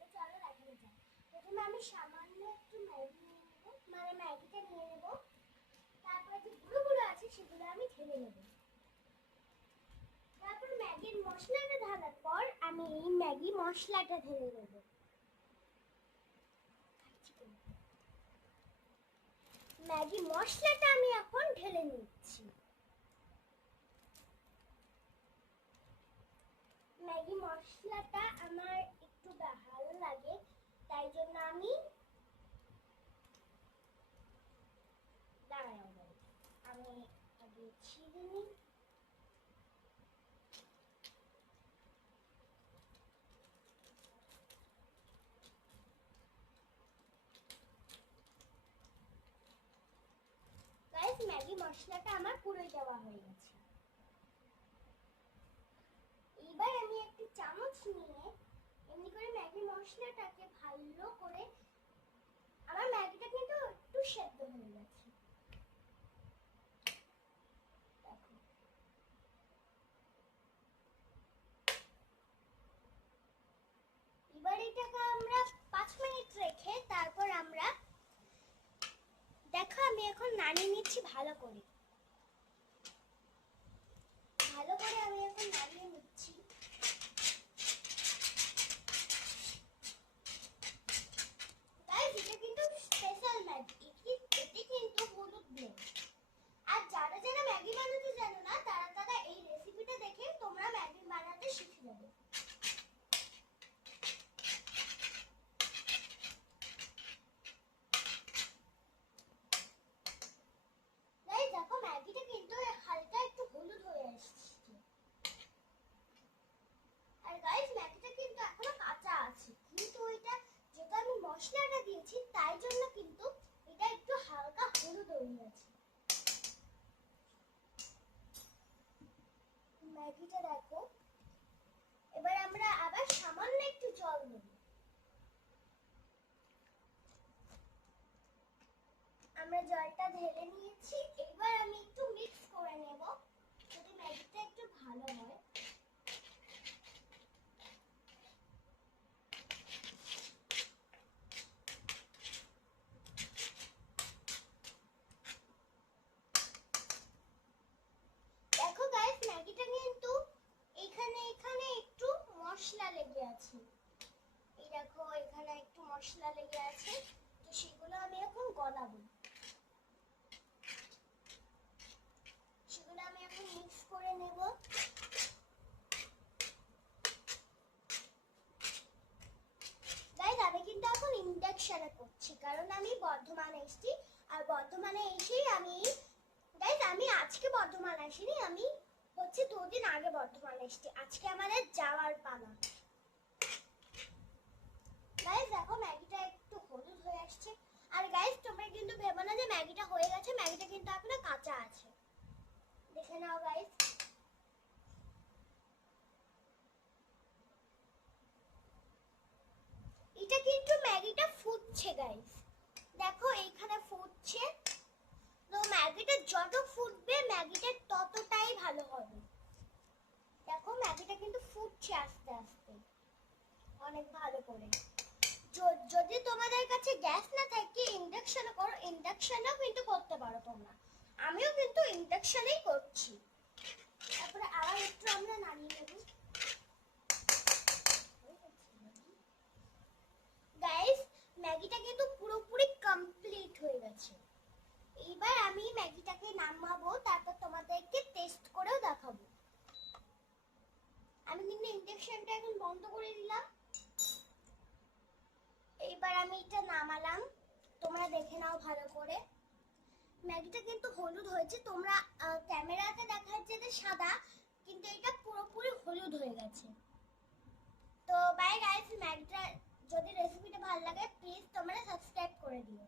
তো চলো দেখানো যাক। প্রথমে আমি সামান্য একটু ম্যাগি নিয়ে নেবো, মানে ম্যাগিটা নিয়ে নেবো। তারপরে যে গুঁড়োগুলো আছে সেগুলো আমি ঢেলে নেবো। তারপর ম্যাগির মশলাটা ঢালার পর আমি এই ম্যাগি মশলাটা ঢেলে নেবো। ম্যাগি মশলাটা আমি এখন ঢেলে নিচ্ছি। ম্যাগি মশলাটা আমার একটু ভালো লাগে, তাই জন্য আমি আমি আগে ছিঁড়ে নিই। গাইস, ম্যাগি মশলাটা আমার পুরোই দেওয়া হয়ে গেছে। এবার আমি একটা চামচ নিয়ে এমনি করে ম্যাগি মশলাটাকে ভালো করে, আমার ম্যাগিটা কিন্তু একটু সেদ্ধ হয়ে গেছে। এবার এটাকে আমরা 5 মিনিট রেখে তারপর আমরা দেখো আমি এখন নাড়িয়ে নিচ্ছি ভালো করে। আমি এখন নাড়িয়ে নিচ্ছি। গাইস, এটা কিন্তু স্পেশাল ম্যাগি, এটি কিন্তু হলুদ নেই। আর যারা যারা ম্যাগি বানাতে জানো না তারা এই রেসিপিটা দেখে তোমরা ম্যাগি বানাতে শিখে যাবে। গাইস, দেখো ম্যাগিটা কিন্তু হালকা একটু হলুদ হয়ে আসছে। আর গাইস, ম্যাগিটা কিন্তু এখনো কাঁচা আছে, কিন্তু এটা যেটা আমি মশলাটা দিয়েছি তাই জন্য কিন্তু এটা একটু হালকা হলুদ হয়ে গেছে। ম্যাগিটা দেখো। এবার আমরা আবার সামান্য একটু জল দেব। আমরা জলটা ঢেলে নিয়েছি। এবার আমি একটু মিক্স করে নেব যাতে ম্যাগিটা একটু ভালো হয়। দেখো গাইস, ম্যাগিটা কিন্তু এখানে একটু মশলা লেগে আছে। এই দেখো এখানে একটু মশলা লেগে আছে, তো সেগুলো আমি এখন গলাবো। সেগুলো আমি এখন মিক্স করে নেব। গাইস, আমি কিন্তু এখন ইন্ডাকশনে করছি, কারণ আমি বর্ধমানে এসেছি। আর বর্ধমানে এসেই গাইস, আমি আজকে বর্ধমান আসিনি, আমি হচ্ছে 2 দিন আগে বর্ধমানে এসেছি। আজকে আমাদের যাওয়ার পালা। গাইস, দেখো ম্যাগিটা একটু হলুদ হয়ে আসছে। আর গাইস, তোমরা কিন্তু ভেবো না যে ম্যাগিটা হয়ে গেছে, ম্যাগিটা কিন্তু এখনো কাঁচা আছে। দেখে নাও গাইস। এটা কিন্তু ম্যাগিটা ফুটছে গাইস, দেখো এইখানে ফুটছে। তো ম্যাগিটা যত ফুটবে ম্যাগিটা ততটাই ভালো হবে। দেখো ম্যাগিটা কিন্তু ফুটছে আস্তে আস্তে অনেক ভালো করে। যদি তোমাদের কাছে গ্যাস না থাকে ইন্ডাকশনে করো, ইন্ডাকশনেও কিন্তু করতে পারো তোমরা। আমিও কিন্তু ইন্ডাকশনেই করছি। তারপরে আবার একটু আমরা নাড়িয়ে নেব। গাইস, ম্যাগিটা কিন্তু পুরোপুরি কমপ্লিট হয়ে গেছে। এবার আমি ম্যাগিটাকে নামাবো, তারপর তোমাদেরকে টেস্ট করেও দেখাবো। আমি কিন্তু ইন্ডাকশনটা এখন বন্ধ করে দিলাম। এইবার আমি এটা নামালাম, তোমরা দেখে নাও ভালো করে। ম্যাগিটা কিন্তু হলুদ হয়েছে, তোমরা ক্যামেরাতে দেখাচ্ছে যে সাদা, কিন্তু এটা পুরোপুরি হলুদ হয়ে গেছে। তো বাই গাইস, ম্যাগিটা যদি রেসিপিটা ভালো লাগে প্লিজ তোমরা সাবস্ক্রাইব করে দিও।